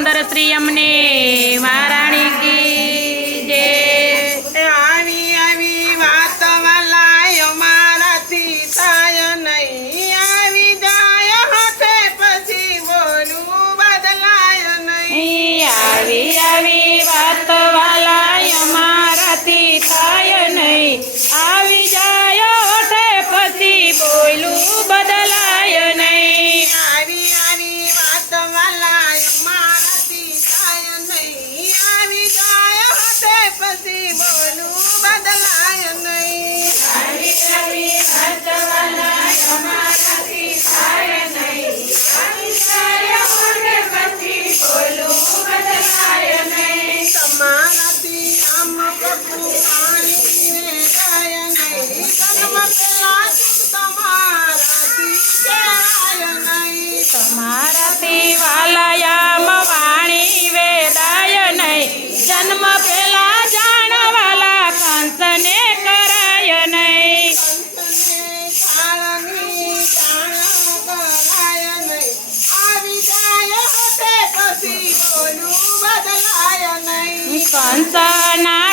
સુંદર શ્રી અમને. મહારાણી કી આવી આવી વાત વલાયો મારાથી થાય નહીં. આવી જાય હાથે પછી બોલું બદલાય નહીં. આવી આવી વાત તમારાથી વાલાયામ વાણી વેદાય નહીં. જન્મ પેલા જાણવાલા કંસને કરાય નહીં. સંતને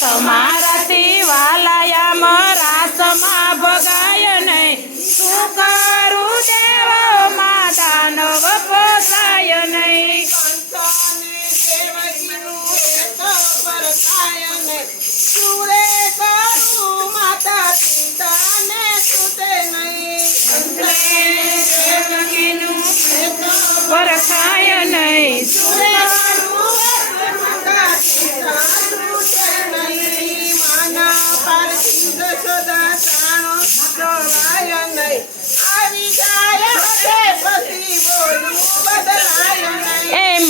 તમારાથી વાલાયામ રાસમાં ભગાય નહીં. શું કરું દેવો માં દાનવ પોસાય નહીં. પરખાય નહીં. સુરે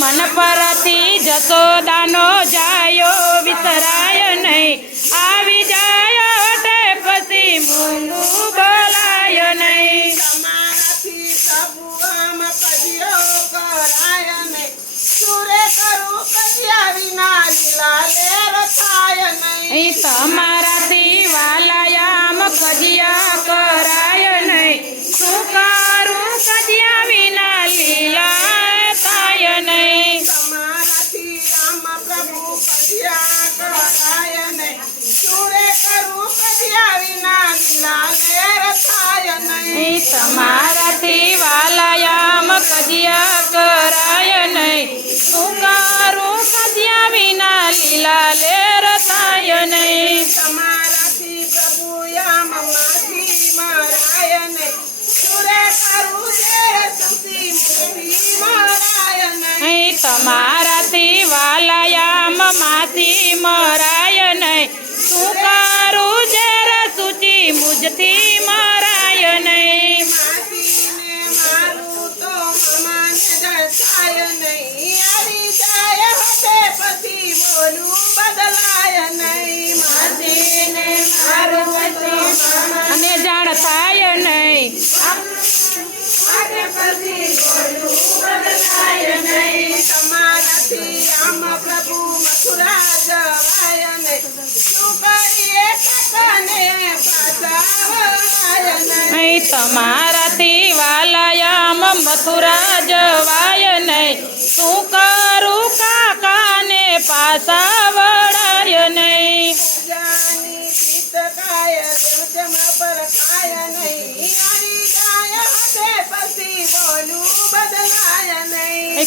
મન પરથી જસોદાનો જાયો વિસરાય નહીં. આવી જાય તે પછી મૂંગું બોલાય નહીં. તમારાથી પ્રભુ આમ કજિયો કરાય નહીં. સુરે કરું કજિયા વિના લીલા નહીં. તમારાથી વાલાયામ કજિયા કજિયા કરાય નહીં શું કરું કજિયા વિના લીલા લેર થાય નહીં તમારાથી પ્રભુ આમ માથી મરાય નહીં સુરે કરું જે સંતી મુક્તિ મરાય નહીં અહીં તમારાથી વાલાયામ માથી મરાય નહીં શું કરું ઝેર સૂચિ મુજથી નહીં. તમારાથી આમ પ્રભુ મથુરા જવાય નહીં તમારાથી વાલાયામ મથુરા જવાય નહીં. શું કરું કાકાને પાછા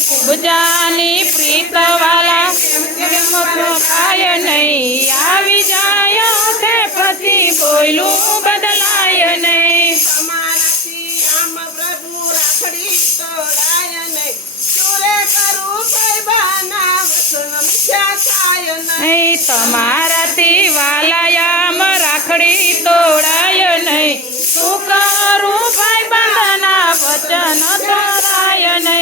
કુબજાની પ્રીત વાલા થાય નહીં આવી જાય તે પછી બોલું બદલાય નહીં. તમારાથી વાલાયામ રાખડી તોડાય નહીં. શું કરું ભાઈ બાના વચન તોડાય નહીં.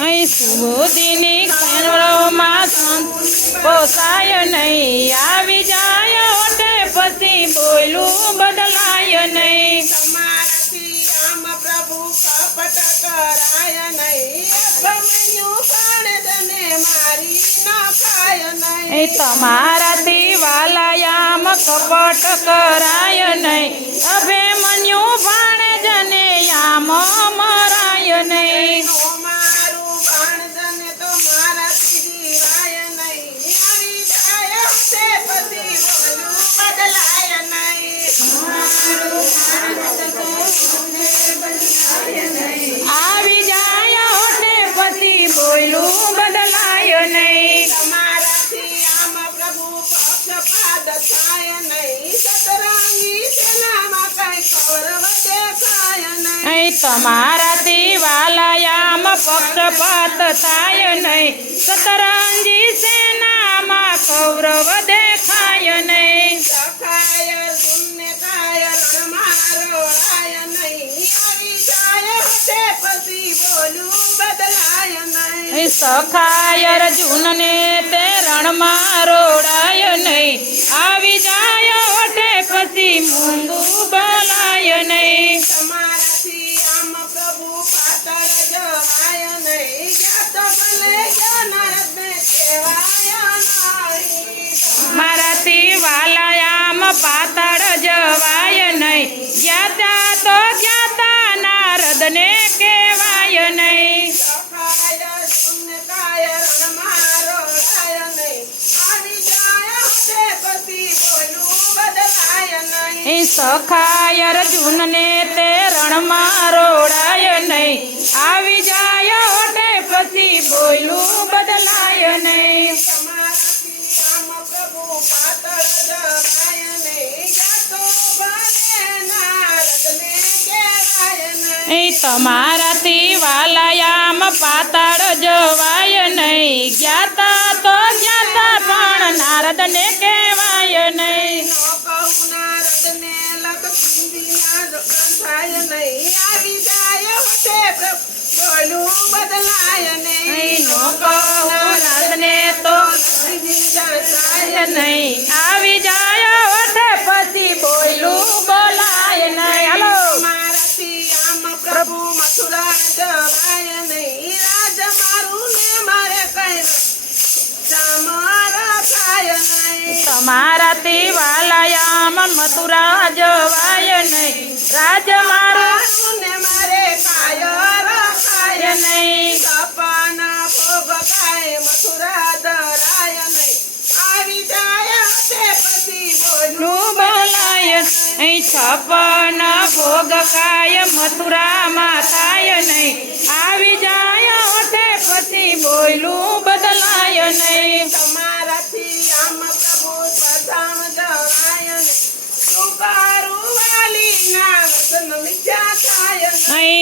અહીં સુબોધીની પોસાય નહીં. આવી જાય ઓટે પછી બોલું બદલાય નહીં. તમારાથી આમ પ્રભુ કપટ કરાય નહીં. એ નહીં તમારાથી વાલાયામ કપટ કરાય નહીં. અભિમન્યુ ભાણે જને યામ મરાય નહીં. તમારાથી વાલાયામ પક્ષપાત થાય નહીં. સતરંજી સેનામાં કૌરવ દેખાય નહીં. સખાય સુમને થાય રણમાં રોળાય નહીં. આવી જાય હશે પછી બોલું બદલાય નહીં. સખાય અર્જુનને તે રણમાં રોડાય નહીં. આવી જાય ઓટે પછી મૂંગું બોલાય નહીં. મારાથી વાલાયામ પાતાળ જવાય નહીં. જ્યાં ત્યાં તો જ્ઞાતા નારદને કહેવાય નહીં. સખાય અર્જુનને તે રણમાં રોડાય નહીં. આવી જાય ઓટે પછી બોલું બદલાય નહીં. તમારાથી વાલાયામ પાતાળ જવાય નહીં. જ્ઞાતા તો જ્ઞાતા પણ નારદને કહેવાય નહીં. પ્રભુ બદલાય નહીં. અહીં નો કહું નારદને તો લખપીંડી નહીં. આવી જાય ઓઠે પછી બોયલું બોલાય નહીં. હાલો. મારાથી આમ પ્રભુ મથુરા જવાય નહીં. રાજ મારું ને મારે કઈ તમારા ખાય નહીં. તમારાથી વાલાયામ મથુરા જવાય નહીં. રાજ મારું મારું ને મારે કાયર નહીં. નહીં ભોગ ખાય મથુરા દરાય નહીં. આવી જાય પછી બોલું બોલાય અહીં છપન ભોગ કાય મથુરામાં થાય નહીં. આવી જાય ઓઠે પછી બોયલું બદલાય નહીં. તમારાથી આમ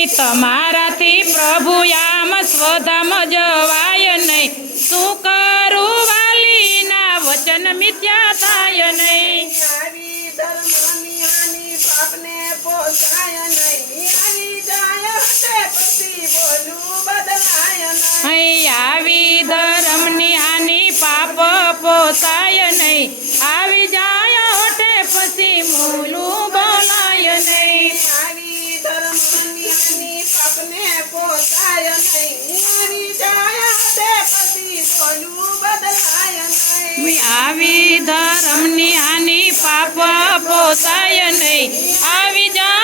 તમારાથી પ્રભુ યામ સ્વધામ જવાય નહીં. શું કરું વાલીના વચન મિથ્યા થાય નહીં. આવી ધર્મની હાનિ હાનિ પાપ પોસાય નહીં. આવી જાય હોઠે પછી મૂલું પાપને પોસાય નહીં. આવી જાય હશે પછી બોલું બદલાય આવી ધર્મની હાનિ પાપ પોસાય નહીં. આવી જાય